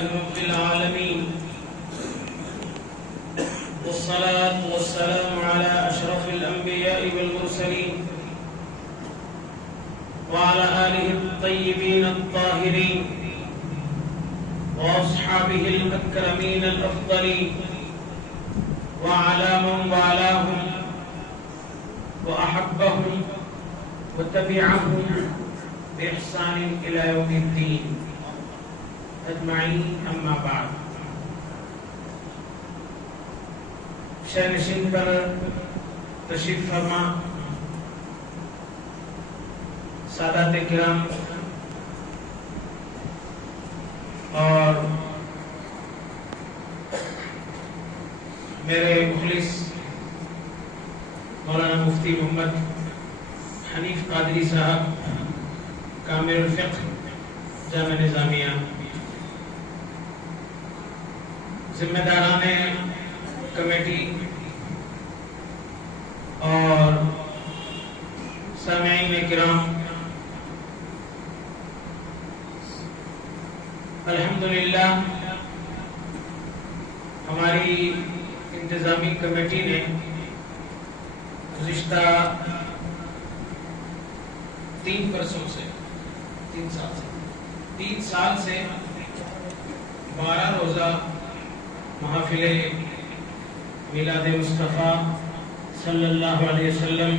لله رب العالمين والصلاة والسلام على أشرف الأنبياء والمرسلين وعلى آله الطيبين الطاهرين وأصحابه الأكرمين الأفضلين وعلى من والاهم وأحبهم وتبعهم بإحسان إلى يوم الدين أجمعين أما بعد شأنشین پر تشریف فرما سادات کرام اور میرے مخلص مولانا مفتی محمد حنیف قادری صاحب کامل الفقہ جامعہ نظامیہ، ذمہ داران کمیٹی اور سامعین کرام، الحمدللہ ہماری انتظامی کمیٹی نے گزشتہ 3 سال سے 12 روزہ محافل میلاد مصطفیٰ صلی اللہ علیہ وسلم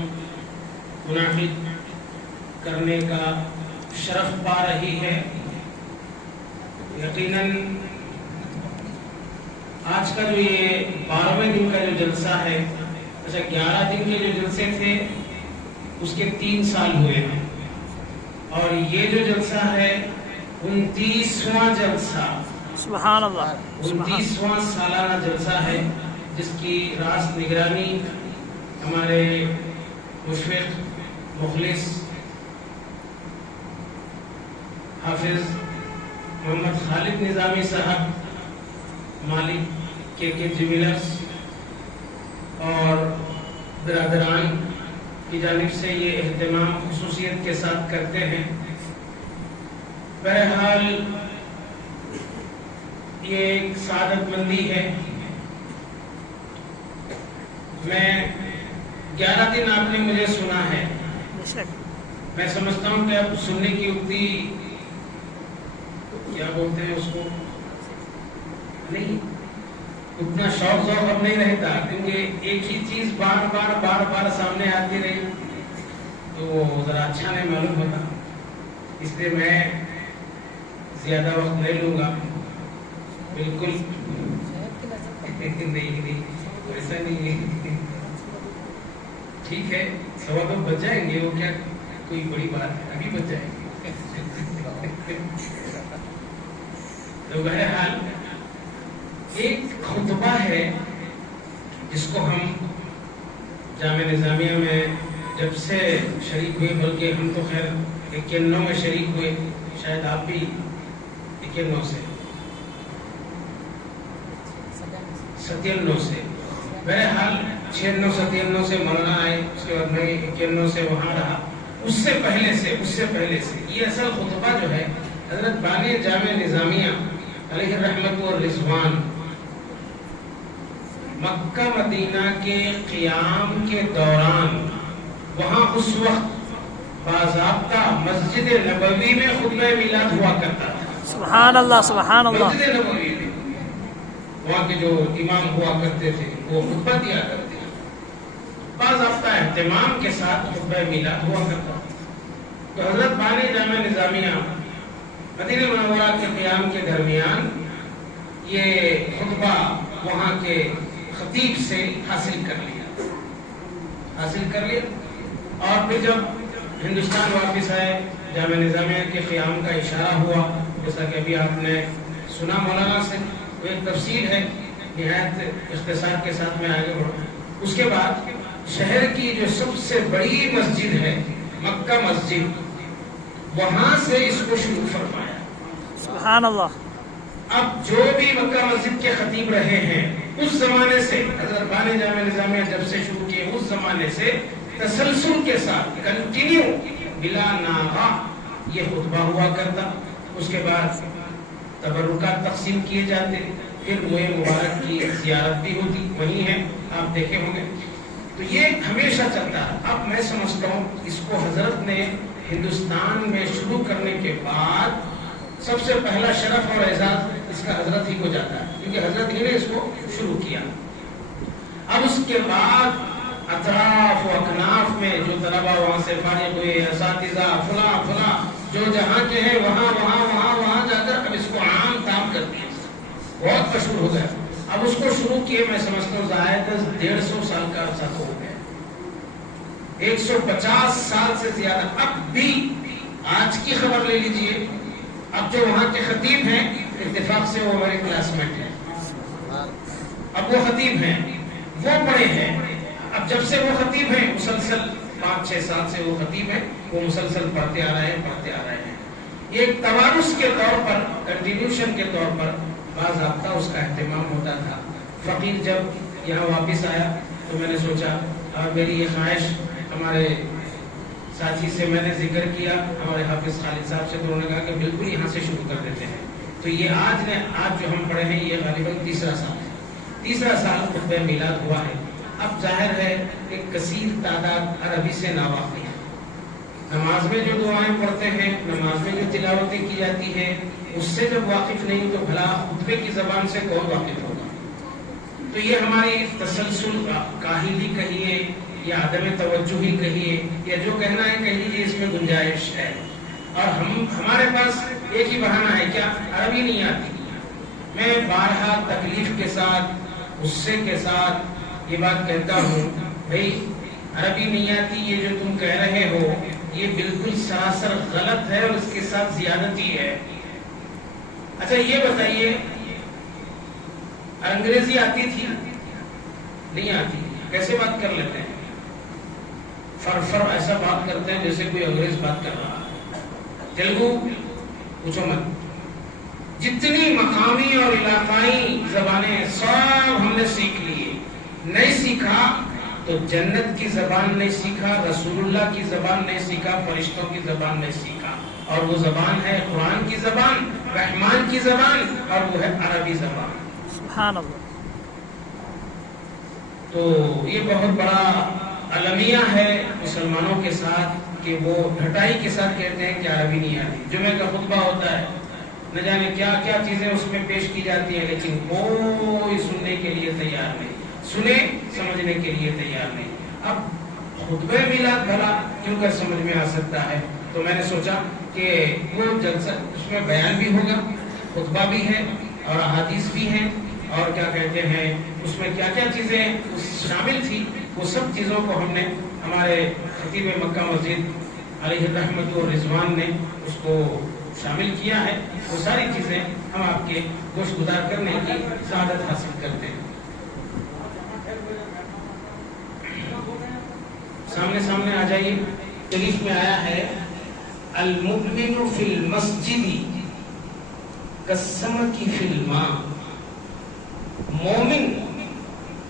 منعقد کرنے کا شرف پا رہی ہے۔ یقیناً آج کا جو یہ 12ویں دن کا جو جلسہ ہے، 11 دن کے جو جلسے تھے اس کے 3 سال ہوئے ہیں، اور یہ جو جلسہ ہے 29واں جلسہ، سبحان اللہ، 29واں سالانہ جلسہ ہے، جس کی راست نگرانی ہمارے مشفق مخلص حافظ محمد خالد نظامی صاحب مالک کے جیولرز اور برادران کی جانب سے یہ اہتمام خصوصیت کے ساتھ کرتے ہیں۔ بہرحال یہ ایک سعادت مندی ہے۔ میں 11 دن آپ نے مجھے سنا ہے، میں سمجھتا ہوں کہ اب سننے کی اتنی کیا بولتے ہیں اس کو، نہیں اتنا شوق اب نہیں رہتا، کیونکہ ایک ہی چیز بار بار سامنے آتی رہی تو ذرا اچھا نہیں معلوم ہوتا، اس لیے میں زیادہ وقت نہیں لوں گا۔ بالکل نہیں ایسا نہیں ہے، ٹھیک ہے، 2 تو بچ جائیں گے، وہ کیا کوئی بڑی بات ہے، ابھی بچ جائیں گے۔ تو بہرحال ایک خطبہ ہے جس کو ہم جامعہ نظامیہ میں جب سے شریک ہوئے، بلکہ ہم تو خیر 91 میں شریک ہوئے، شاید آپ بھی 91 سے 97 سے، بہرحال 96-97 سے مولانا آئے، اس کے بعد میں 91 سے وہاں رہا، اس سے پہلے سے یہ اصل خطبہ جو ہے حضرت بانی جامعہ نظامیہ علیہ الرحمت والرضوان مکہ مدینہ کے قیام کے دوران وہاں اس وقت باضابطہ مسجد نبوی میں خطبہ میلاد ہوا کرتا تھا۔ سبحان اللہ، سبحان اللہ۔ مسجد نبوی میں وہاں کے جو امام ہوا کرتے تھے وہ خطبہ دیا کرتے تھے، باضابطہ اہتمام کے ساتھ خطبہ میلاد ہوا کرتا تھا۔ تو حضرت بانی جامعہ نظامیہ مدینہ منورہ کے قیام کے درمیان یہ خطبہ وہاں کے خطیب سے حاصل کر لیا، اور پھر جب ہندوستان واپس آئے، جامعہ نظامیہ کے قیام کا اشارہ ہوا، جیسا کہ ابھی آپ نے سنا مولانا سے، وہ ایک تفصیل ہے، نہایت اختصار کے ساتھ میں آگے بڑھوں۔ اس کے بعد شہر کی جو سب سے بڑی مسجد ہے مکہ مسجد، وہاں سے اس کو شروع فرمایا۔ سبحان اللہ۔ اب جو بھی مکہ مسجد کے خطیب رہے ہیں اس زمانے سے، حضرت بانی جامعہ نظامیہ جب سے شروع کیے اس زمانے سے تسلسل کے ساتھ کنٹینیو بلا ناغہ یہ خطبہ ہوا کرتا۔ اس کے بعد تبرکات تقسیم کیے جاتے، پھر موئے مبارک کی زیارت بھی ہوتی، وہی ہے، آپ دیکھے ہوں گے. تو یہ ہمیشہ چلتا ہے. اب میں سمجھتا ہوں اس کو حضرت نے ہندوستان میں شروع کرنے کے بعد سب سے پہلا شرف اور اعزاز اس کا حضرت ہی کو جاتا ہے، کیونکہ حضرت ہی نے اس کو شروع کیا. اب اس کے بعد اطراف و اکناف میں جو طلبا وہاں سے فارغ ہوئے، اساتذہ فلاں جو جہاں کے ہیں وہاں جا کر اب اس کو عام کام کر دیا، بہت مشہور ہو گیا. اب اس کو شروع کیے میں سمجھتا ہوں زائد 150 سال کا عرصہ ہو گیا، 150 سال سے زیادہ. اب بھی آج کی خبر لے لیجئے، اب جو وہاں کے خطیب ہیں اتفاق سے وہ ہمارے کلاس میٹ ہیں، اب وہ خطیب ہیں، وہ پڑھے ہیں. اب جب سے وہ خطیب ہیں مسلسل 5-6 سال سے وہ خطیب ہیں، وہ مسلسل پڑھتے آ رہے ہیں. یہ ایک توارث کے طور پر، کنٹینیوشن کے طور پر باضابطہ اس کا اہتمام ہوتا تھا. فقیر جب یہاں واپس آیا تو میں نے سوچا، اور میری یہ خواہش ہمارے ساتھی سے میں نے ذکر کیا، ہمارے حافظ خالد صاحب سے، تو انہوں نے کہا کہ بالکل یہاں سے شروع کر دیتے ہیں. تو یہ آج جو ہم پڑھے ہیں یہ غالباً تیسرا سال خطبہ میلاد ہوا ہے. اب ظاہر ہے کہ کثیر تعداد عربی سے ناواقف ہے. نماز میں جو دعائیں پڑھتے ہیں، نماز میں جو تلاوتیں کی جاتی ہیں، اس سے جب واقف نہیں تو بھلا خطبے کی زبان سے کون واقف ہوگا؟ تو یہ ہماری تسلسل کاہلی کہیے یا عدم توجہ ہی کہیے، یا جو کہنا ہے کہہ لیجیے، اس میں گنجائش ہے. اور ہمارے پاس ایک ہی بہانہ ہے، کیا؟ عربی نہیں آتی. میں بارہا تکلیف کے ساتھ، غصے کے ساتھ یہ بات کہتا ہوں، بھئی عربی نہیں آتی، یہ جو تم کہہ رہے ہو یہ بالکل سراسر غلط ہے اور اس کے ساتھ زیادتی ہے. اچھا یہ بتائیے، انگریزی آتی تھی؟ نہیں آتی. کیسے بات کر لیتے ہیں؟ فر ایسا بات کرتے ہیں جیسے کوئی انگریز بات کر رہا ہے. تیلگو پوچھو مت. جتنی مقامی اور علاقائی زبانیں سب ہم نے سیکھ لی. نہیں سیکھا تو جنت کی زبان نہیں سیکھا، رسول اللہ کی زبان نہیں سیکھا، فرشتوں کی زبان نہیں سیکھا. اور وہ زبان ہے قرآن کی زبان، رحمان کی زبان، اور وہ ہے عربی زبان. سبحان اللہ. تو یہ بہت بڑا المیہ ہے مسلمانوں کے ساتھ کہ وہ ڈھٹائی کے ساتھ کہتے ہیں کہ عربی نہیں آتی. جمعہ کا خطبہ ہوتا ہے، نہ جانے کیا کیا چیزیں اس میں پیش کی جاتی ہیں، لیکن کوئی سننے کے لیے تیار نہیں، سنے سمجھنے کے لیے تیار نہیں. اب خطبہ میلاد بھلا کیوں کر سمجھ میں آ سکتا ہے. تو میں نے سوچا کہ وہ جلسہ، اس میں بیان بھی ہوگا، خطبہ بھی ہے اور احادیث بھی ہیں، اور کیا کہتے ہیں اس میں کیا کیا چیزیں شامل تھی، وہ سب چیزوں کو ہم نے ہمارے خطیب مکہ مسجد علیہ رحمت و رضوان نے اس کو شامل کیا ہے. وہ ساری چیزیں ہم آپ کے گوش گزار کرنے کی سعادت حاصل کرتے ہیں. سامنے آ جائیے. شریف میں آیا ہے المؤمن فی المسجد کالسمک فی الماء. مومن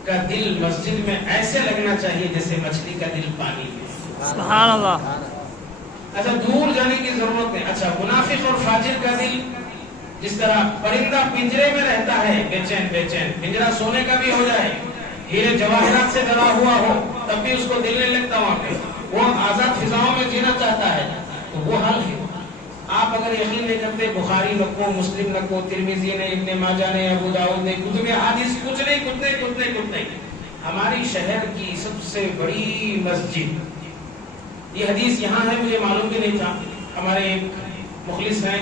کا دل مسجد میں ایسے لگنا چاہیے جیسے مچھلی کا دل پانی میں. سبحان اللہ. اچھا دور جانے کی ضرورت نہیں. اچھا منافق اور فاجر کا دل جس طرح پرندہ پنجرے میں رہتا ہے بے چین، پنجرا سونے کا بھی ہو جائے، ہیرے جواہرات سے ڈرا ہوا ہو، تب بھی اس کو دل نہیں لگتا وہاں پہ، وہ آزاد فضاؤں میں جینا چاہتا ہے. تو وہ حال ہے. آپ اگر یقین نہیں کرتے، بخاری نکو، مسلم نکو، ترمذی نے، ابن ماجہ نے، ابو داؤد نے، کتب حدیث کچھ نہیں. ہماری شہر کی سب سے بڑی مسجد، یہ حدیث یہاں ہے، مجھے معلوم بھی نہیں تھا. ہمارے ایک مخلص ہیں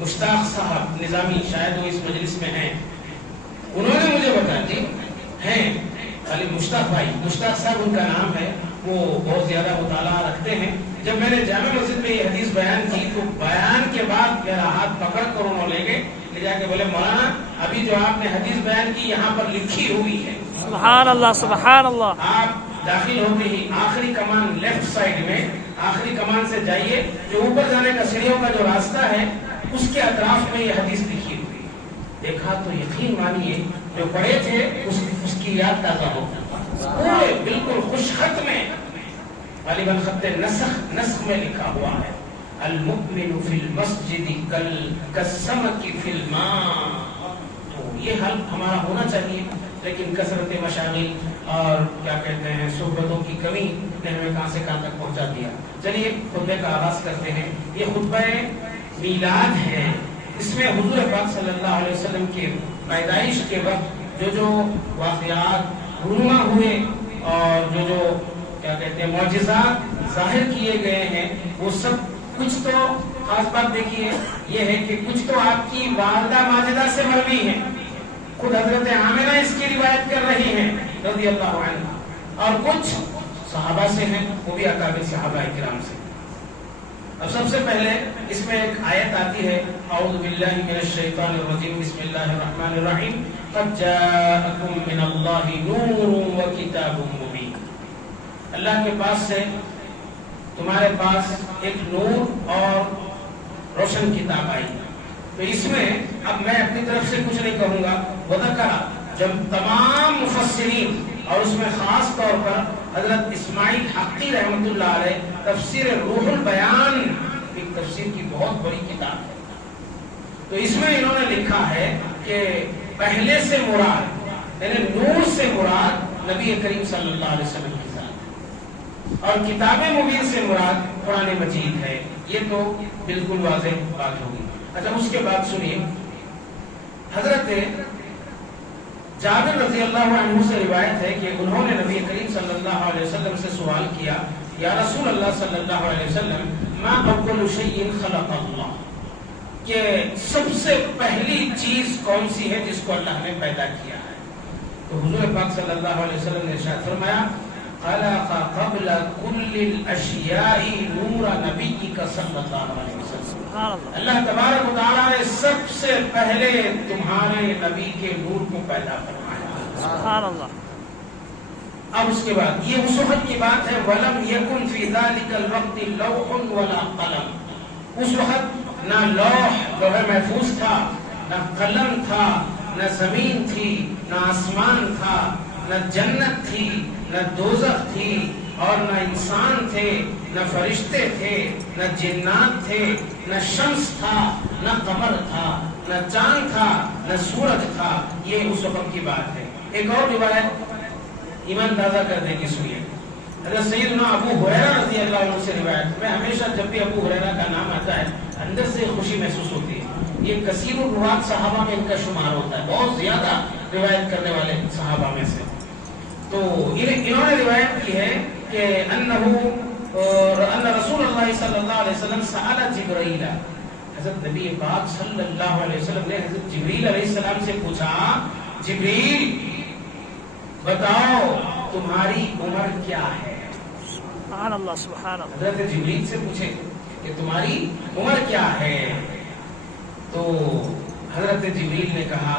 مشتاق صاحب نظامی، شاید وہ اس مجلس میں ہیں، انہوں نے مجھے بتا دی ہیں خالی مشتاق بھائی، مشتاق صاحب ان کا نام ہے، وہ بہت زیادہ مطالعہ رکھتے ہیں. جب میں نے جامع مسجد میں یہ حدیث بیان کی تو بیان کے بعد میرا ہاتھ پکڑ کر انہوں لے جا کے بولے مولانا ابھی جو آپ نے حدیث بیان کی یہاں پر لکھی ہوئی ہے. سبحان اللہ سبحان اللہ. آپ داخل ہوتے ہی آخری کمان لیفٹ سائڈ میں، آخری کمان سے جائیے، جو اوپر جانے کا سیڑھیوں کا جو راستہ ہے اس کے اطراف میں یہ حدیث لکھی ہوئی. دیکھا تو یقین مانیے جو پڑھے تھے اس کی یاد تازہ ہو. پورے بالکل خوش خط میں غالباً خط نسخ میں لکھا ہوا ہے. المؤمن فی المسجد کالسمک فی الماء. تو یہ حل ہمارا ہونا چاہیے، لیکن کثرت مشاغل اور کیا کہتے ہیں صحبتوں کی کمی نے ہمیں کہاں سے کہاں تک پہنچا دیا. چلیے خطبے کا آغاز کرتے ہیں. یہ خطبہ میلاد ہے. اس میں حضور پاک صلی اللہ علیہ وسلم کے پیدائش کے وقت جو واقعات رونما ہوئے اور جو کیا کہتے ہیں معجزات ظاہر کیے گئے ہیں، وہ سب کچھ تو خاص بات دیکھیے یہ ہے کہ کچھ تو آپ کی والدہ ماجدہ سے مروی ہیں، خود حضرت آمنہ اس کی روایت کر رہی ہیں رضی اللہ عنہ، اور کچھ صحابہ سے ہیں، وہ بھی اکابر صحابہ کرام سے. اب سب سے پہلے اس میں ایک آیت آتی ہے، اعوذ باللہ من الشیطان الرجیم، بسم اللہ الرحمن الرحیم، قد جاءکم من اللہ نور وکتاب مبین. اللہ کے پاس سے تمہارے پاس ایک نور اور روشن کتاب آئی. تو اس میں اب میں اپنی طرف سے کچھ نہیں کہوں گا. وذکر، جب تمام مفسرین اور اس میں خاص طور پر حضرت اسماعیل حقی رحمۃ اللہ علیہ تفسیر روح البیان، ایک تفسیر کی بہت بڑی کتاب ہے، تو اس میں انہوں نے لکھا ہے کہ پہلے سے مراد یعنی نور سے مراد نبی کریم صلی اللہ علیہ وسلم کی ذات، اور کتاب مبین سے مراد قرآن مجید ہے. یہ تو بالکل واضح بات ہوگی. اچھا اس کے بعد سنیے، حضرت جابر رضی اللہ عنہ سے روایت ہے کہ انہوں نے نبی کریم صلی اللہ علیہ وسلم سے سوال کیا، یا رسول اللہ صلی اللہ علیہ وسلم، ما اول شیء خلق اللہ، کہ سب سے پہلی چیز کون سی ہے جس کو اللہ نے پیدا کیا ہے؟ تو حضور پاک صلی اللہ علیہ وسلم نے ارشاد فرمایا، خلق قبل كل الاشیاء نور نبیک صلی اللہ علیہ وسلم. اللہ تبارک و تعالیٰ نے سب سے پہلے تمہارے نبی کے نور کو پیدا فرمایا. سبحان اللہ. اب اس کے بعد یہ اس وقت کی بات ہے، وَلَمْ يَكُنْ فِي ذَلِكَ الْوَقْتِ لَوْحٌ وَلَا قَلَمٌ. اس وقت نہ لوح محفوظ تھا، نہ قلم تھا، نہ زمین تھی، نہ آسمان تھا، نہ جنت تھی، نہ دوزخ تھی، اور نہ انسان تھے، نہ فرشتے تھے، نہ جنات تھے، نہ شمس تھا، نہ قمر تھا، نہ چاند تھا، نہ سورج تھا. یہ اس وقت کی بات ہے. ایک اور روایت ایمان تازہ کر دے گی، سنیے. حضرت سیدنا ابو ہریرہ رضی اللہ عنہ سے روایت. میں ہمیشہ جب بھی ابو ہریرہ کا نام آتا ہے اندر سے خوشی محسوس ہوتی ہے. یہ کثیر الروات صحابہ میں ان کا شمار ہوتا ہے، بہت زیادہ روایت کرنے والے صحابہ میں سے. تو انہوں نے روایت کی ہے کہ ان رسول اللہ صلی اللہ علیہ وسلم سأل جبرائیل، حضرت نبی پاک صلی اللہ علیہ وسلم نے حضرت جبریل علیہ السلام سے پوچھا، جبریل بتاؤ تمہاری عمر کیا ہے؟ سبحان اللہ سبحان اللہ. حضرت جبریل سے پوچھے کہ تمہاری عمر کیا ہے؟ تو حضرت جبریل نے کہا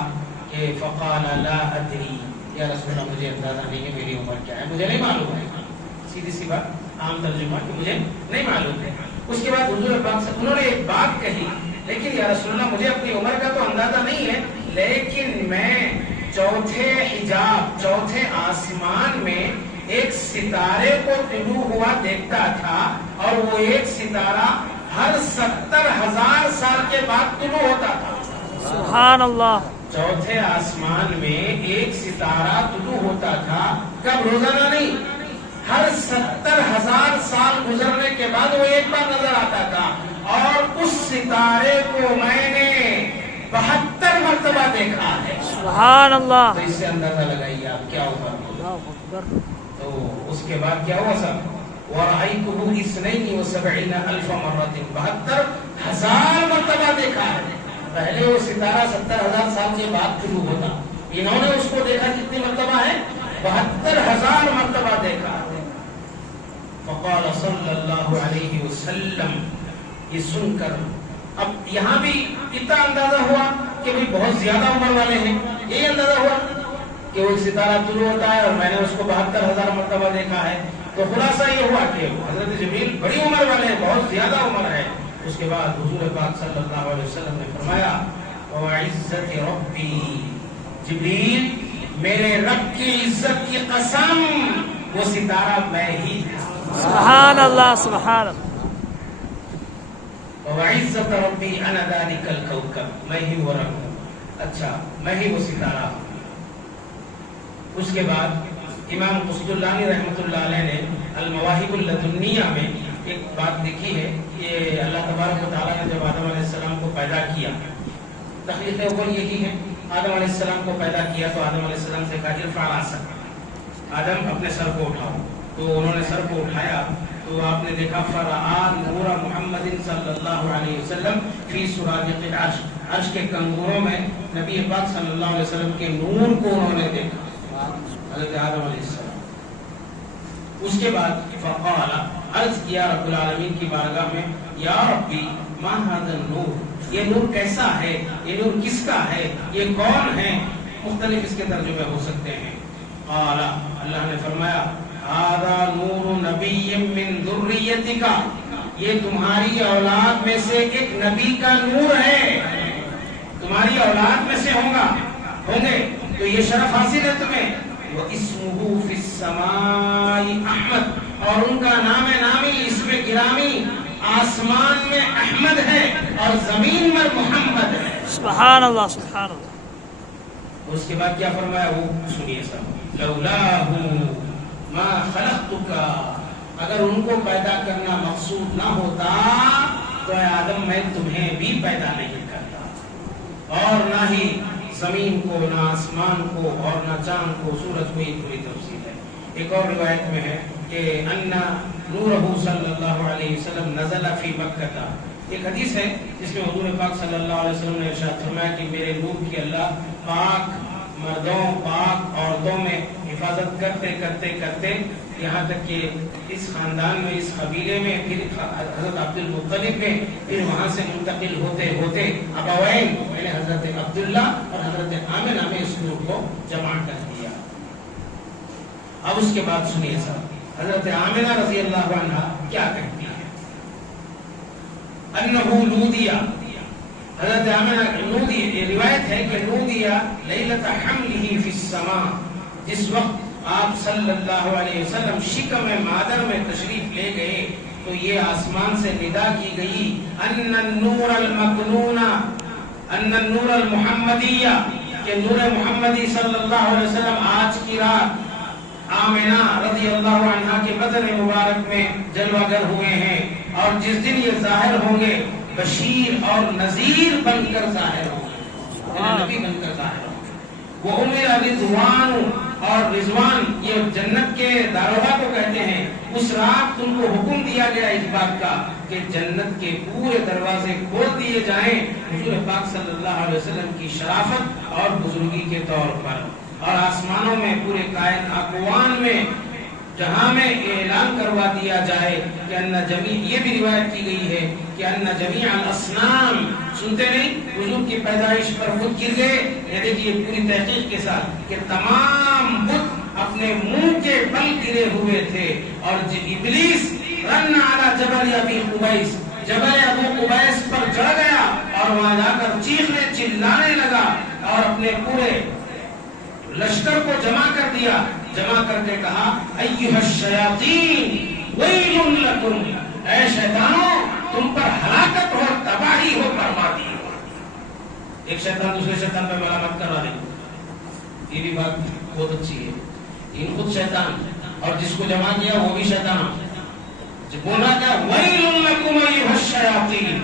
کہ فقال لا ادری، یا رسول اللہ مجھے اندازہ نہیں کہ میری عمر کیا ہے، مجھے نہیں معلوم ہے. سیدھی سی بات، عام ترجمہ کہ مجھے نہیں معلوم ہے. اس کے بعد حضور پاک سے انہوں نے ایک بات کہی، لیکن یا رسول اللہ مجھے اپنی عمر کا تو اندازہ نہیں ہے، لیکن میں چوتھے حجاب، چوتھے آسمان میں ایک ستارے کو طلوع ہوا دیکھتا تھا، اور وہ ایک ستارہ ہر 70,000 سال کے بعد طلوع ہوتا تھا. سبحان اللہ. چوتھے آسمان میں ایک ستارہ طلوع ہوتا تھا، کب؟ روزانہ نہیں، ہر 70,000 سال گزرنے کے بعد وہ ایک بار نظر آتا تھا. اور اس ستارے کو میں نے 72 مرتبہ دیکھا ہے. سبحان اللہ. تو اس سے اندازہ لگائیے آپ کیا عمر ہوگی. تو اس کے بعد کیا ہوا صاحب؟ وَرَأَيْتُهُ 72,000 مرة، 72,000 مرتبہ دیکھا ہے. پہلے وہ ستارہ 70,000 سال کے بعد شروع ہوتا، انہوں نے اس کو دیکھا کتنی مرتبہ ہے؟ 72,000 مرتبہ دیکھا. فقال صلی اللہ علیہ وسلم، یہ سن کر اب یہاں بھی اتنا اندازہ ہوا کہ بھی بہت زیادہ عمر والے ہیں. یہی اندازہ ہوا کہ وہ ستارہ طلوع ہوتا ہے اور میں نے اس کو 72,000 مرتبہ دیکھا ہے. تو خلاصہ یہ ہوا کہ حضرت جبریل بڑی عمر والے ہیں، بہت زیادہ عمر ہے. اس کے بعد حضور پاک صلی اللہ علیہ وسلم نے فرمایا، وَعِزَّتِ رَبِّي، جبریل میرے رب کی عزت کی قسم وہ ستارہ میں ہی تھا. سبحان اللہ سبحان اللہ. وعزت ربی انا ذلک الکوکب، میں ہی وہ رنگ ہوں، اچھا میں ہی وہ ستارہ ہوں۔ اس کے بعد امام قسطلانی رحمۃ اللہ علیہ نے المواہب اللدنیہ میں ایک بات لکھی ہے کہ اللہ تبارک و تعالیٰ نے جب آدم علیہ السلام کو پیدا کیا، تخلیق اول یہی ہے، آدم علیہ السلام کو پیدا کیا تو آدم علیہ السلام سے کہا ارفع رأسک، آدم اپنے سر کو اٹھاؤ، تو انہوں نے سر کو اٹھایا تو آپ نے دیکھا فرآ نور محمد صلی اللہ علیہ وسلم فی سرادق العرش، عرش کے کنگوروں میں نبی پاک صلی اللہ علیہ وسلم کے نور کو انہوں نے دیکھا، حضرت آدم علیہ السلام۔ اس کے بعد فقال، عرض کیا رب العالمین کی بارگاہ میں، یا ربی ما ھذا النور، یہ نور کیسا ہے، یہ نور کس کا ہے، یہ کون ہے؟ مختلف اس کے ترجمے ہو سکتے ہیں۔ قال، اللہ نے فرمایا ھذا نور نبی من ذریتک، یہ تمہاری اولاد میں سے ایک نبی کا نور ہے، تمہاری اولاد میں سے ہوں گے تو یہ شرف حاصل ہے تمہیں۔ وَاسْمُهُ فِي السَّمَاءِ احمد، اور ان کا نام نامی، اسم گرامی آسمان میں احمد ہے اور زمین میں محمد ہے۔ سبحان اللہ سبحان اللہ۔ اس کے بعد کیا فرمایا وہ سنیے سب، لولاہ ما خلقتک، اگر ان کو پیدا کرنا مقصود نہ ہوتا تو اے آدم میں تمہیں بھی پیدا نہیں کرتا، اور نہ ہی زمین کو، نہ آسمان کو، اور نہ چاند کو، سورج کو، یہ پوری تفصیل ہے۔ ایک اور روایت میں ہے کہ ان نورہ صلی اللہ علیہ وسلم نزل فی مکہ، ایک حدیث ہے جس میں حضور پاک صلی اللہ علیہ وسلم نے ارشاد فرمایا کہ میرے نور کی اللہ پاک مردوں، پاک عورتوں میں حفاظت کرتے کرتے کرتے یہاں تک کہ اس خاندان میں، اس قبیلے میں، پھر حضرت عبد المطلب میں، پھر وہاں سے منتقل ہوتے ہوتے ابوین یعنی حضرت عبداللہ اور حضرت آمنہ میں اس نور کو جمع کر دیا۔ اب اس کے بعد سنیے صاحب، حضرت آمنہ رضی اللہ عنہ کیا کہتی ہے، انہو نودیا، حضرت آمنہ نودی، یہ روایت ہے کہ نودیا لیلۃ حملہ فی السماء، جس وقت آپ صلی اللہ علیہ وسلم شکم مادر میں تشریف لے گئے تو یہ آسمان سے ندا کی گئی، ان النور المکنون، ان النور المحمدیہ، کہ نور محمدی صلی اللہ علیہ وسلم آج کی رات آمنہ رضی اللہ عنہا کے بدن مبارک میں جلوہ گر ہوئے ہیں، اور جس دن یہ ظاہر ہوں گے بشیر اور نذیر بن کر ظاہر ہوں گے، نبی بن کر ظاہر ہوں گے۔ وہ امر رضوان، اور رضوان یہ جنت کے داروغہ کو کہتے ہیں، اس رات تم کو حکم دیا گیا اس بات کا کہ جنت کے پورے دروازے کھول دیے جائیں حضور پاک صلی اللہ علیہ وسلم کی شرافت اور بزرگی کے طور پر، اور آسمانوں میں، پورے کائنات اکوان میں، جہاں میں اعلان کروا دیا جائے کہ ان جمیع، یہ بھی روایت کی گئی ہے کہ ان جمیع الاصنام، سنتے نہیں حضور کی پیدائش پر خود گر گئے، یہ دیکھیے پوری تحقیق کے ساتھ کہ تمام بت اپنے منہ کے بل گرے ہوئے تھے، اور ابلیس رن علی جبل ابی قبیس، جبل ابو قبیس پر چڑھ گیا اور وہاں جا کر چیخنے چلانے لگا اور اپنے پورے لشکر کو جمع کر دیا، جمع کر کے کہا ایھا الشیاطین ویل لکم، اے شیطانوں تم پر ہلاکت ہو، تباہی ہو، بربادی ہو۔ ایک شیطان دوسرے شیطان پہ ملامت کرا دے، یہ بھی بات بہت اچھی ہے، ان خود شیطان اور جس کو جمع کیا وہ بھی شیطان، بولا کیا ویل لکم ایھا الشیاطین،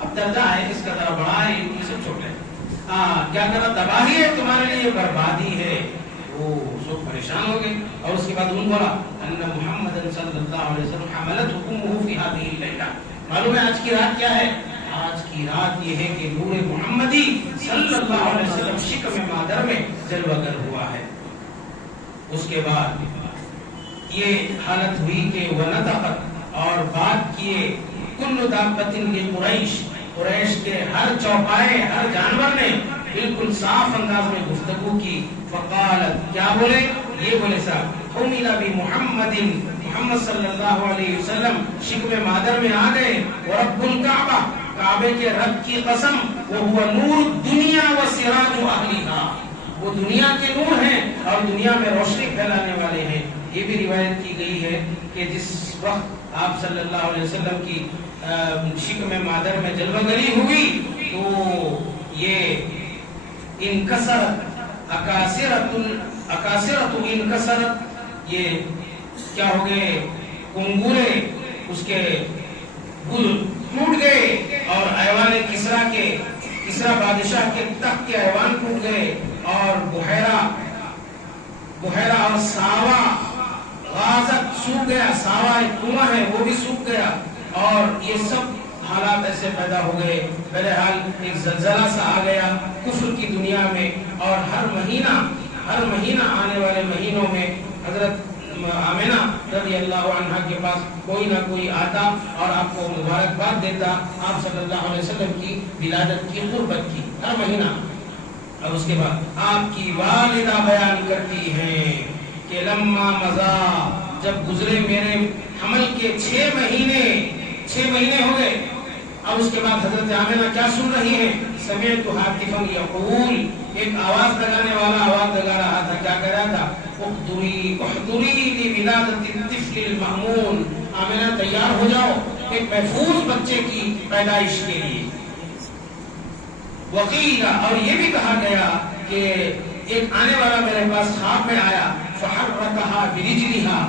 اب درجہ ہے اس کا ذرا بڑا ہے، یہ سب چھوٹے ہیں، کیا کرا، تباہی ہے تمہارے لیے، بربادی ہے۔ وہ سب پریشان ہو گئے، اور اس کے بعد ان بولا ان محمد صلی اللہ علیہ وسلم حملت حکمہ فی هذه الليلہ، معلوم ہے آج کی رات کیا ہے، آج کی رات یہ ہے کہ نور محمدی صلی اللہ علیہ وسلم شکم مادر میں جلوہ گر ہوا ہے۔ اس کے بعد یہ حالت ہوئی کہ ونطقت، اور بات کیے کل دابۃ لقریش، قریش کے ہر چوپائے، ہر جانور نے بالکل صاف انداز میں گفتگو کی، فقالت، کیا بولے، یہ بولے صاحب، حمل بمحمد، محمد صلی اللہ علیہ وسلم شکم مادر میں آ گئے، ورب الکعبہ، کعبے کے رب کی قسم، وہو نور دنیا و سراج اہلیہا، وہ دنیا کے نور ہیں اور دنیا میں روشنی پھیلانے والے ہیں، یہ بھی روایت کی گئی ہے کہ جس وقت آپ صلی اللہ علیہ وسلم کی شکم مادر میں جلوہ گری ہوئی تو یہ انکسرت اکاسرت انکسرت، یہ کیا ہو گئے، کنگورے اس کے گل ٹوٹ گئے، اور ایوان کسرا بادشاہ کے تخت کے ایوان ٹوٹ گئے، اور بحیرہ اور ساوا غازت سوکھ گیا، ساوا ایک کنواں ہے وہ بھی سوکھ گیا، اور یہ سب حالات ایسے پیدا ہو گئے۔ بہرحال ایک زلزلہ سا آ گیا کفر کی دنیا میں، اور ہر مہینہ آنے والے مہینوں میں حضرت آمنہ رضی اللہ عنہ کے پاس کوئی نہ کوئی آتا اور آپ کو مبارکباد دیتا آپ صلی اللہ علیہ وسلم کی ولادت کی قربت کی، ہر مہینہ۔ اور اس کے بعد آپ کی والدہ بیان کرتی ہیں کہ لما مضا، جب گزرے میرے حمل کے 6 مہینے ہو گئے، اب اس کے بعد حضرت آمنہ کیا سن رہی ہیں، سمعت ہاتفا یقول، ایک آواز لگانے والا آواز لگا رہا تھا، کیا کہہ رہا تھا، احضری لولادت الطفل المأمون، آمنہ تیار ہو جاؤ ایک محفوظ بچے کی پیدائش کے لیے۔ وقیل، اور یہ بھی کہا گیا کہ ایک آنے والا میرے پاس خواب میں آیا، فحرکھا برجلھا،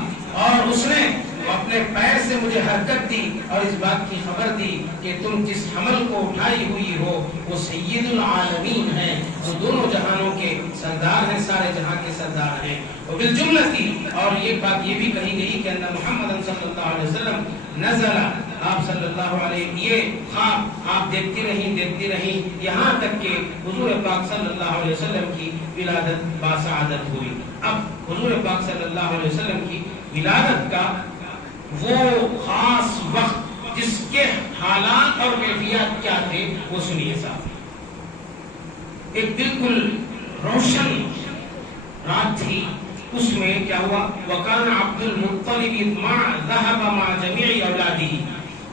اور اس نے اپنے پیر سے مجھے حرکت دی اور اس بات کی خبر دی کہ تم جس حمل کو اٹھائی ہوئی ہو وہ سید العالمین ہے، وہ دونوں جہانوں کے سردار ہیں، سارے جہاں کے سردار ہیں۔ وبالجملتی، اور ایک بات یہ بھی کہی گئی کہ ان محمد صلی اللہ علیہ وسلم نزل، آپ صلی اللہ علیہ، یہ خواب آپ دیکھتی رہیں یہاں تک کہ حضور پاک صلی اللہ علیہ وسلم کی ولادت باسعادت ہوئی۔ اب حضور پاک صلی اللہ علیہ وسلم کی ولادت کا وہ خاص وقت جس کے حالات اور کیفیات کیا تھے وہ سنیے صاحب۔ ایک بالکل روشن رات تھی، اس میں کیا ہوا، وَكَانَ عَبْدُ الْمُطَّلِبِ ذَهَبَ مَعَ جَمِيعِ أَوْلَادِهِ،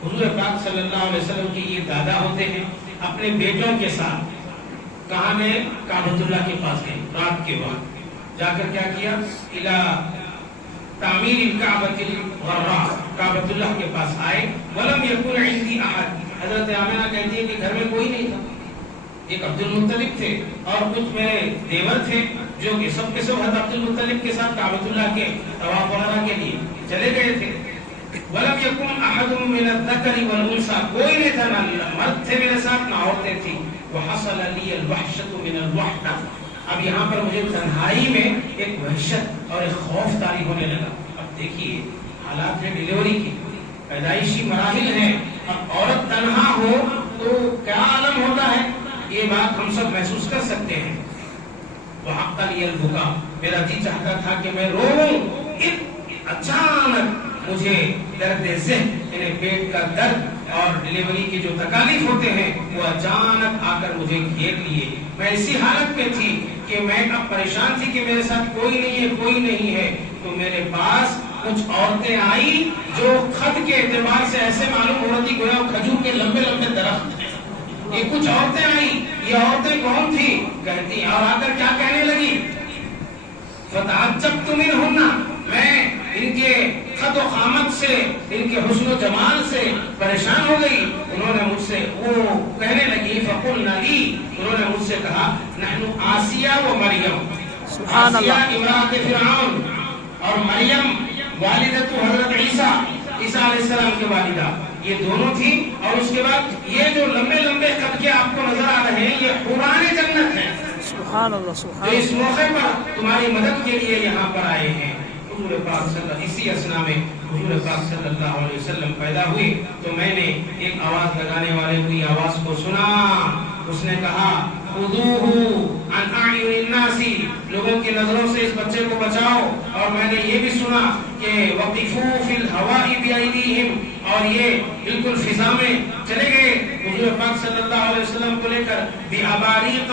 حضور پاک صلی اللہ علیہ وسلم کے یہ دادا ہوتے ہیں، اپنے بیٹوں کے ساتھ کہاں گئے، کعبۃ اللہ کے پاس گئے، رات کے وقت جا کر کیا کیا، الى تعمیر الکعبۃ الغراء، کعبۃ اللہ کے پاس آئے، ولم یکن عندی احد، حضرت آمنہ کہتی ہے کہ گھر میں کوئی نہیں تھا، ایک عبد المطلب تھے اور کچھ میرے دیور تھے جو کہ سب کے سب حضرت عبد المطلب کے ساتھ کعبۃ اللہ کے طواف وغیرہ کے لیے چلے گئے تھے۔ ولم یکن احد من الذکر والانثى، کوئی نہیں تھا، نہ مرد تھے میرے ساتھ نہ عورتیں تھیں۔ وحصل لی الوحشۃ من الوحدہ، اب یہاں پر مجھے تنہائی میں ایک وحشت اور ایک خوف طاری ہونے لگا۔ اب دیکھیے حالات ہیں ڈیلیوری کی، پیدائشی مراحل ہیں، اب عورت تنہا ہو تو کیا عالم ہوتا ہے، یہ بات ہم سب محسوس کر سکتے ہیں۔ وحق لی البکا، میرا جی چاہتا تھا کہ میں روؤں، اچانک مجھے درد ذہن، یعنی پیٹ کا درد اور ڈیلیوری کے جو تکالیف ہوتے ہیں وہ اچانک آ کر مجھے گھیر لیے۔ میں اسی حالت میں تھی کہ میں اب پریشان تھی کہ میرے ساتھ کوئی نہیں ہے، تو میرے پاس کچھ عورتیں آئی جو خط کے اعتبار سے ایسے معلوم ہو رہی گویا کھجور کے لمبے لمبے درخت ہیں۔ یہ کچھ عورتیں آئی، یہ عورتیں کون تھی، کہتی اور آ کر کیا کہنے لگی، فتعجبت منہن، میں ان کے خط و خامت سے، ان کے حسن و جمال سے پریشان ہو گئی۔ انہوں نے مجھ سے، وہ کہنے لگی، فقلنا لی، انہوں نے مجھ سے کہا، نحن آسیہ و مریم، آسیہ امرأت فرعون اور مریم والدت حضرت عیسیٰ علیہ السلام کے والدہ، یہ دونوں تھی۔ اور اس کے بعد یہ جو لمبے لمبے خط کے آپ کو نظر آ رہے ہیں یہ حوران جنت ہیں، سبحان اللہ، سبحان جو اس موقع پر تمہاری مدد کے لیے یہاں پر آئے ہیں۔ حضور پاک صلی اللہ، اسی اسنا میں حضور پاک صلی اللہ علیہ وسلم پیدا ہوئے تو میں نے ایک آواز لگانے والے کی آواز کو سنا، اس نے کہا، خذوہ عن اعین الناس، لوگوں کی نظروں سے اس بچے کو بچاؤ۔ اور میں نے یہ بھی سنا کہ وقفوا فی الہواء بایدیہم، اور یہ بالکل فضا میں چلے گئے حضور پاک صلی اللہ علیہ وسلم کو لے کر، باباریق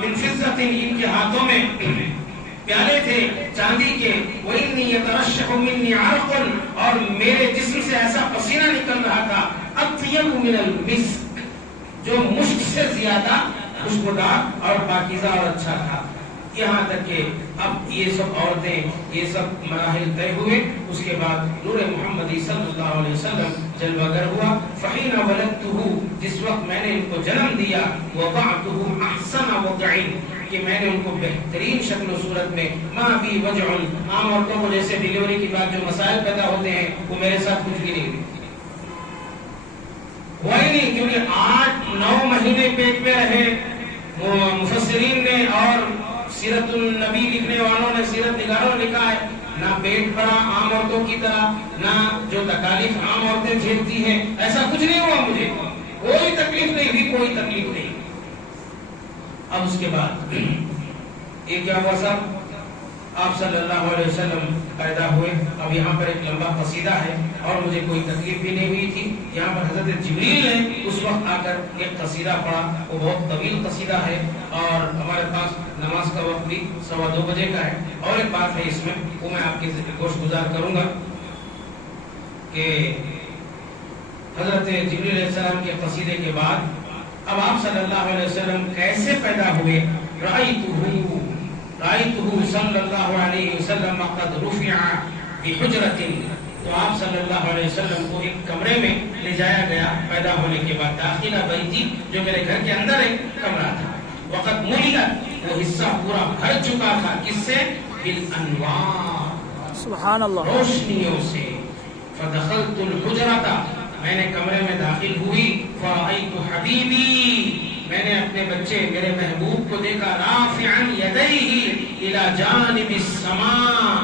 من فضۃ، ان کے ہاتھوں میں پیالے تھے چاندی کے، وَإِنِّي يَتَرَشَّحُ مِنِّي عَرْقٌ، اور میرے جسم سے ایسا پسینہ نکل رہا تھا، أَطْيَبُ مِنَ الْمِسْكِ، جو مشک سے زیادہ خوشبودار اور پاکیزہ اور اچھا تھا۔ یہاں تک کہ اب یہ سب عورتیں، یہ سب مراحل طے ہوئے، اس کے بعد نور محمدی صلی اللہ علیہ وسلم جلوہ گر ہوا. فحین ولدتہ، جس وقت میں نے ان کو جنم دیا، وضعتہ احسن وضع، کہ میں نے ان کو بہترین شکل و صورت میں، ما بی وجع، عام عورتوں کو جیسے ڈیلیوری کے بعد جو مسائل پیدا ہوتے ہیں وہ میرے ساتھ کچھ بھی نہیں ہوئی، ہوا ہی نہیں، کیونکہ 8-9 مہینے پیٹ میں رہے. مفسرین نے اور سیرت النبی لکھنے والوں نے، سیرت نگاروں نے لکھا ہے، نہ پیٹ بڑا عام عورتوں کی طرح، نہ جو تکالیف عام عورتیں جھیلتی ہیں، ایسا کچھ نہیں ہوا مجھے، کوئی تکلیف نہیں ہوئی، کوئی تکلیف نہیں. اب اس کے بعد یہ کیا ہوا صاحب، آپ صلی اللہ علیہ وسلم پیدا ہوئے. اب یہاں پر ایک لمبا قصیدہ ہے، اور مجھے کوئی تکلیف بھی نہیں ہوئی تھی. یہاں پر حضرت جبریل نے اس وقت آ کر ایک قصیدہ پڑھا، وہ بہت طویل قصیدہ ہے، اور ہمارے پاس نماز کا وقت بھی 2:15 بجے کا ہے. اور ایک بات ہے اس میں، وہ میں آپ کی گوش گزار کروں گا کہ حضرت جبریل علیہ السلام کے قصیدے کے بعد اب آپ صلی اللہ علیہ وسلم کیسے پیدا ہوئے. رأيته صلی اللہ علیہ وسلم قد رفع بحجرۃ، تو آپ صلی اللہ علیہ وسلم کو ایک کمرے میں لے جایا گیا پیدا ہونے کے بعد. داخلہ بیتی، جو میرے گھر کے اندر ایک کمرہ تھا. وقت ملئت، وہ حصہ پورا بھر چکا تھا، کس سے؟ بالانوار، سبحان اللہ، روشنیوں سے. فدخلت الحجرۃ، میں نے کمرے میں داخل ہوئی. فرأیت حبیبی، میں نے اپنے بچے میرے محبوب کو دیکھا. رافعا یدیہ الی جانب السماء،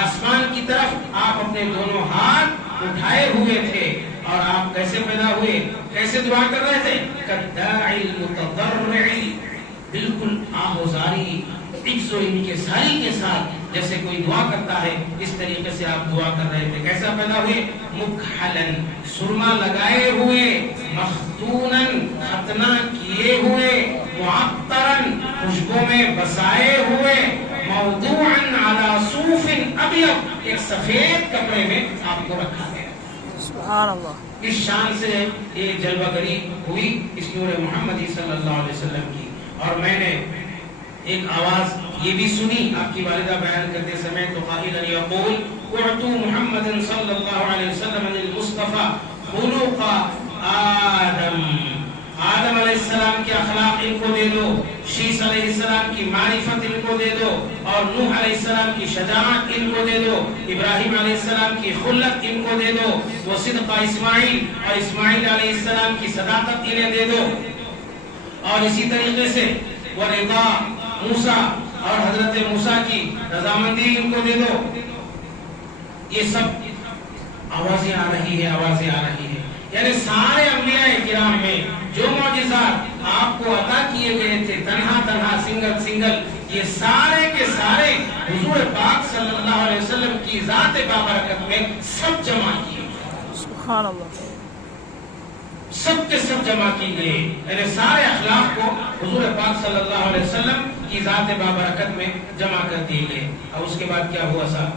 آسمان کی طرف آپ اپنے دونوں ہاتھ اٹھائے ہوئے تھے. اور آپ کیسے پیدا ہوئے، کیسے دعا کر رہے تھے؟ کالداعی المتضرع، بالکل آہوزاری، عجز و انکساری کے ساتھ، جیسے کوئی دعا کرتا ہے اس طریقے سے آپ دعا کر رہے تھے. کیسا پیدا ہوئے؟ مکحلن، سرما لگائے ہوئے، مختونن، ختنہ کیے ہوئے، معطرن، خوشبو میں بسائے ہوئے، موضوعن علی صوف ابیض، ایک سفید کپڑے میں آپ کو رکھا گیا. سبحان اللہ. اس شان سے یہ جلوہ گری ہوئی اس نور محمدی صلی اللہ علیہ وسلم کی. اور میں نے ایک آواز یہ بھی سنی آپ کی والدہ بیان کرتے سمے، تو قائلا یقول اعطوا محمد صلی اللہ علیہ وسلم المصطفى خلق آدم، آدم علیہ السلام کے اخلاق ان کو دے دو، شیس علیہ السلام کی معرفت ان کو دے دو، اور نوح علیہ السلام کی شجاعت ان کو دے دو، ابراہیم علیہ السلام کی خلت ان کو دے دو، وہ صدق اسماعیل اور اسماعیل علیہ السلام کی صداقت انہیں دے دو. اور اسی طریقے سے وہ رضا موسیٰ اور حضرت موسیٰ کی رضامندی ان کو دے دو. یہ سب آوازیں آ رہی ہے، آوازیں آ رہی ہے. یعنی سارے انبیاء کرام میں جو معجزات آپ کو عطا کیے گئے تھے، تنہا تنہا، سنگل، یہ سارے کے سارے حضور پاک صلی اللہ علیہ وسلم کی ذات بابرکت میں سب جمع کیے. سبحان اللہ. سب کے سب جمع کی گئے، یعنی سارے اخلاق کو حضور پاک صلی اللہ علیہ وسلم کی ذات بابرکت میں جمع کر دیے گئے. اور اس کے بعد کیا ہوا صاحب،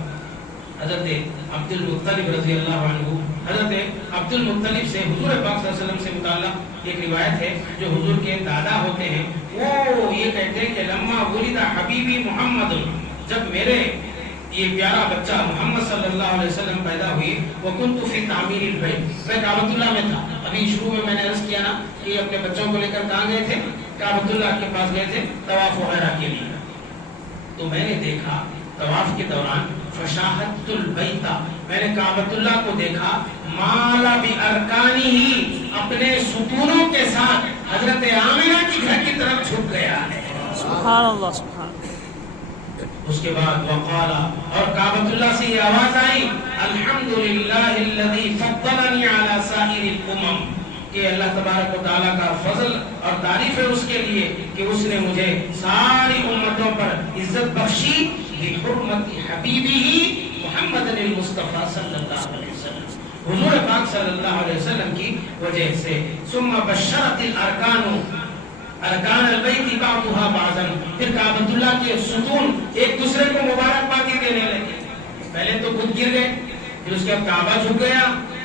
حضرت عبد المطلب رضی اللہ عنہ، حضرت عبد المطلب سے حضور پاک صلی اللہ علیہ وسلم سے متعلق ایک روایت ہے جو حضور کے دادا ہوتے ہیں، وہ یہ کہتے ہیں کہ لما ولد حبیبی محمد، جب میرے یہ پیارا بچہ محمد صلی اللہ علیہ وسلم پیدا ہوئی، وکنت فی تعمیر البیت، میں کعبۃ اللہ میں تھا. ابھی شروع میں نے عرض کیا نا کہ اپنے بچوں کو لے کر کہاں گئے تھے؟ کعبۃ اللہ کے پاس گئے تھے طواف وغیرہ کے لیے. تو میں نے دیکھا طواف کے دوران، فشاہدت البیت، میں نے کعبۃ اللہ کو دیکھا، مالا بارکانہ، اپنے ستونوں کے ساتھ حضرت آمنہ کی گھر کی طرف جھک گیا ہے. سبحان اللہ، سبحان اللہ. اس کے بعد وقال، اور کعبۃ اللہ سے یہ آواز آئی، الحمدللہ الذی فضلنی علی سائر الامم، کہ اللہ تبارک و تعالیٰ کا فضل اور تعریف ہے اس کے لیے کہ اس نے مجھے ساری امتوں پر عزت بخشی، بحرمت حبیبہ محمد المصطفیٰ صلی اللہ علیہ وسلم، حضور پاک صلی اللہ علیہ وسلم کی وجہ سے. ثم بشرت الارکان، ارکان البیت بعضها بعضا، پھر کعبۃ اللہ کے ستون ایک دوسرے کو مبارکبادی دینے لگے. پہلے تو خود گر گئے، پھر اس کے بعد کعبہ جھک گیا،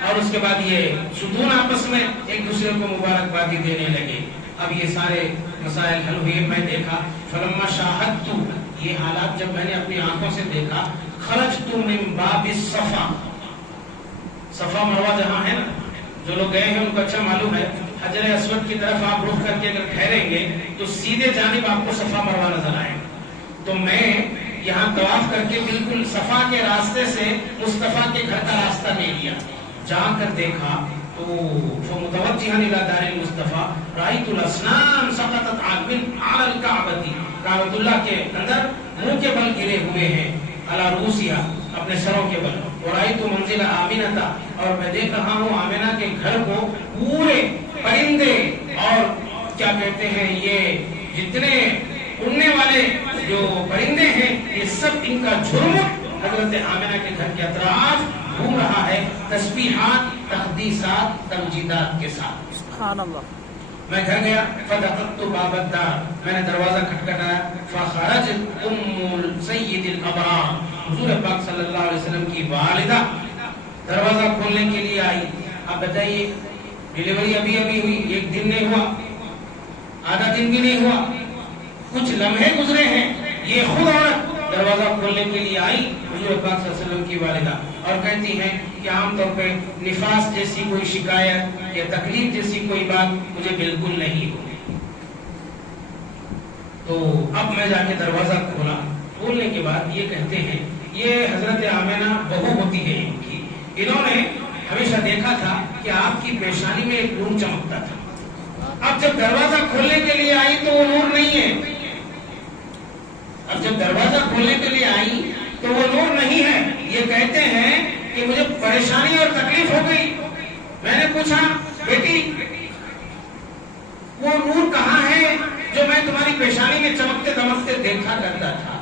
اور اس کے بعد یہ ستون آپس میں ایک دوسرے کو مبارکبادی دینے لگے. اب یہ سارے مسائل حل ہوئے. میں دیکھا، فلما شاہدت یہ حالات جب میں نے اپنی آنکھوں سے دیکھا، خرجت من باب الصفا، صفا مروہ جہاں ہے نا، جو لوگ گئے ہیں ان کو اچھا معلوم ہے، حجر اسود کی طرف آپ رخ کر کے اگر ٹھہریں گے تو سیدھے جانب آپ کو صفا مروہ نظر آئے گا. تو میں یہاں طواف کر کے بالکل صفا کے راستے سے مصطفیٰ کے گھر کا راستہ لے لیا. جا کر دیکھا تو متوجہا الی دار المصطفیٰ رأیت الاسنام سقطت علی الکعبۃ، کعبۃ اللہ کے اندر منہ کے بل گرے ہوئے ہیں، علی رؤوسها، اپنے سروں کے بل. ورأیت منزل آمنہ، اور میں دیکھ رہا ہوں آمنہ کے گھر کو پورے پرندے اور کیا کہتے ہیں یہ جتنے اڑنے والے جو پرندے ہیں یہ سب ان کا جھرمٹ حضرت آمنہ کے گھر کے اطراف گھوم رہا ہے، تسبیحات، تقدیسات، تمجیدات کے ساتھ. سبحان اللہ. میں گھر گیا، فدققت باب الدار، میں نے دروازہ کھٹکھٹایا، فخرجت ام سید الابرار، حضور پاک صلی اللہ علیہ وسلم کی والدہ دروازہ کھولنے کے لیے آئی. آپ بتائیے ڈیلیوری ابھی ہوئی، ایک دن نہیں ہوا، آدھا دن بھی نہیں ہوا، کچھ لمحے گزرے ہیں، یہ خود عورت دروازہ کھولنے کے لیے آئی، حضور پاک صلی اللہ علیہ وسلم کی والدہ، اور کہتی ہیں کہ عام طور پہ نفاس جیسی کوئی شکایت یا تکلیف جیسی کوئی بات مجھے بالکل نہیں ہوئی. تو اب میں جا کے دروازہ کھولا، کھولنے کے بعد یہ کہتے ہیں، یہ حضرت آمنہ بہو ہوتی ہے ان کی، انہوں نے ہمیشہ دیکھا تھا کہ آپ کی پیشانی میں ایک نور چمکتا تھا. اب جب دروازہ کھولنے کے لیے آئی تو وہ نور نہیں ہے، اب جب دروازہ کھولنے کے لیے آئی تو وہ نور نہیں ہے. یہ کہتے ہیں کہ مجھے پریشانی اور تکلیف ہو گئی. میں نے پوچھا بیٹی وہ نور کہاں ہے جو میں تمہاری پیشانی میں چمکتے دمکتے دیکھا کرتا تھا؟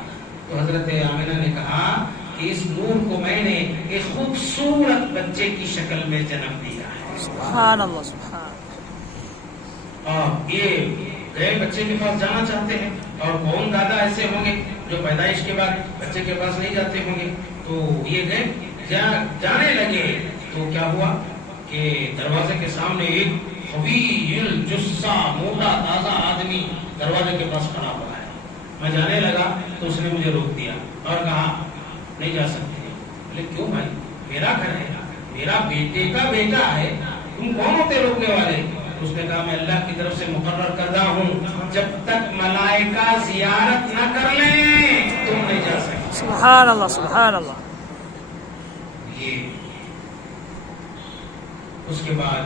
تو حضرت آمنہ نے کہا کہ اس نور کو میں نے ایک خوبصورت بچے کی شکل میں جنم دیا ہے. سبحان اللہ. سبحان. اور یہ گئے بچے کے پاس جانا چاہتے ہیں، اور کون دادا ایسے ہوں گے جو پیدائش کے بعد بچے کے پاس نہیں جاتے ہوں گے. تو یہ گئے، جانے لگے تو کیا ہوا کہ دروازے کے سامنے ایک قوی الجثہ موٹا تازہ آدمی دروازے کے پاس کھڑا ہوا ہے. میں جانے لگا تو اس نے مجھے روک دیا اور کہا نہیں جا سکتے. بولے کیوں بھائی، میرا گھر ہے، میرا بیٹے کا بیٹا ہے، تم کون ہوتے روکنے والے؟ اس نے کہا میں اللہ کی طرف سے مقرر کردہ ہوں، جب تک ملائکہ زیارت نہ کر لیں تم نہیں جا سکتے. سبحان اللہ. سبحان اللہ. یہ اس کے بعد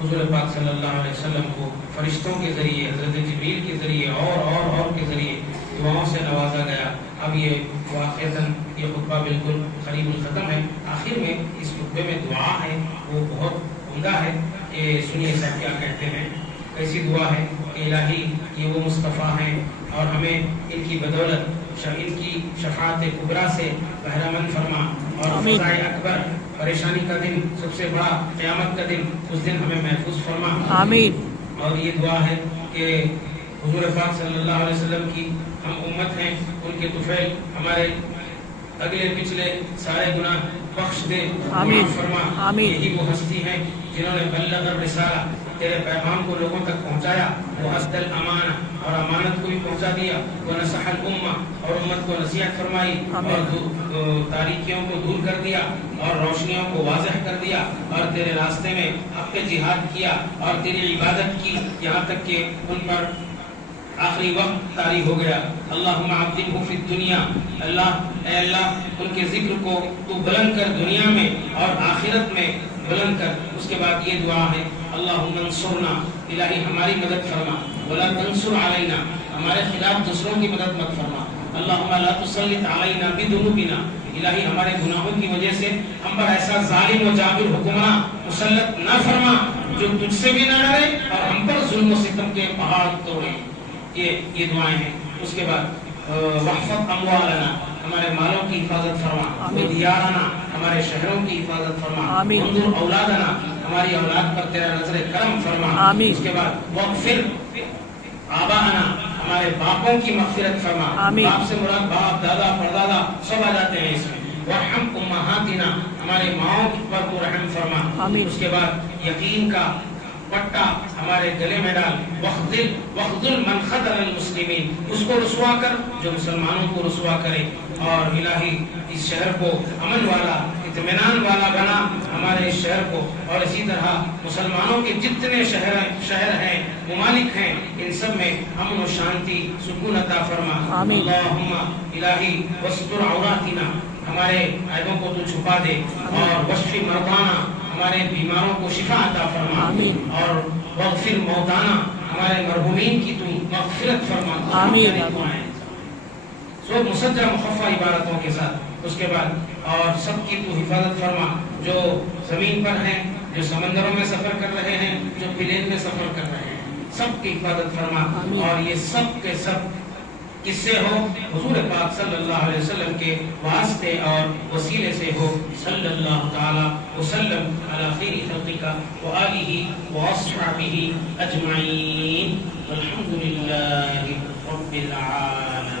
حضور پاک صلی اللہ علیہ وسلم کو فرشتوں کے ذریعے، حضرت جبریل کے ذریعے اور کے ذریعے دعاؤں سے نوازا گیا. اب یہ واقعتاً یہ خطبہ بالکل قریب الختم ہے. آخر میں اس خطبے میں دعا ہے، وہ بہت عمدہ ہے کہ سنیے صاحب کیا کہتے ہیں. ایسی دعا ہے کہ الہی یہ وہ مصطفیٰ ہیں اور ہمیں ان کی بدولت ان کی شفاعت کبریٰ سے بہرہ مند فرما، اور فضائے اکبر پریشانی کا دن، سب سے بڑا قیامت کا دن، اس دن ہمیں محفوظ فرما. آمین. اور یہ دعا ہے کہ حضور پاک صلی اللہ علیہ وسلم کی ہم امت ہیں، ان کے طفیل ہمارے اگلے پچھلے سارے گناہ بخش دے، معاف فرما. یہی وہ ہستی ہیں جنہوں نے بلغ الرسالہ، تیرے پیغام کو لوگوں تک پہنچایا، وہ ادى الامانہ، اور امانت کو بھی پہنچا دیا، وہ نصح الامہ، اور امت کو نصیحت فرمائی، اور تاریکیوں کو دور کر دیا اور روشنیوں کو واضح کر دیا، اور تیرے راستے میں حق جہاد کیا اور تیری عبادت کی یہاں تک کہ ان پر آخری وقت طاری ہو گیا. اللہم عظمہ فی الدنیا، اللہ اے اللہ ان کے ذکر کو تو بلند کر دنیا میں اور آخرت میں بلند کر. اس کے بعد یہ دعا ہے اللہم انصرنا، الہی ہماری مدد فرما، ولا تنصر علینا، ہمارے خلاف دوسروں کی مدد مت فرما. اللہم لا تسلط علینا بذنوبنا، الہی ہمارے گناہوں کی وجہ سے ہم پر ایسا ظالم و جابر حکمراں مسلط نہ فرما جو تجھ سے بھی نہ ڈرے اور ہم پر ظلم و ستم کے پہاڑ توڑے. یہ دعائیں ہیں. اس کے بعد وحفظ اموالنا، ہمارے مالوں کی حفاظت فرما، ودیارنا، ہمارے شہروں کی حفاظت فرما، انظر اولادنا، ہماری اولاد پر تیرا نظر کرم فرما. اس کے بعد واغفر آباءنا، ہمارے باپوں کی مغفرت فرما. باپ سے مراد باپ، دادا، پردادا سب آ جاتے ہیں اس میں. وارحم امہاتنا، ہمارے ماؤں پر تو رحم فرما. اس کے بعد یقین کا پٹا ہمارے گلے میں ڈال، وخذل من خذل المسلمین، اس کو رسوا کر جو مسلمانوں کو رسوا کرے، اور الہی اس شہر کو امن والا اطمینان والا بنا ہمارے اس شہر کو، اور اسی طرح مسلمانوں کے جتنے شہر ہیں ممالک ہیں ان سب میں امن و شانتی سکون عطا فرما۔ اللہم الہی واستر عوراتنا، ہمارے عیبوں کو تو چھپا دے، اور واشف مرضانا، ہمارے بیماروں کو شفا عطا فرما، اور واغفر موتانا، ہمارے مرحومین کی تو مغفرت فرما۔ آمین۔ سو مسجع مخفع عبارتوں کے ساتھ، اس کے بعد اور سب کی تو حفاظت فرما، جو زمین پر ہیں، جو سمندروں میں سفر کر رہے ہیں، جو پلین میں سفر کر رہے ہیں، سب کی حفاظت فرما، اور یہ سب کے سب کس سے ہو؟ حضور پاک صلی اللہ علیہ وسلم کے واسطے اور وسیلے سے ہو۔ صلی اللہ تعالی وسلم علی خیر خلقک وآلہ واصحابہ اجمعین، والحمد للہ رب العالمین۔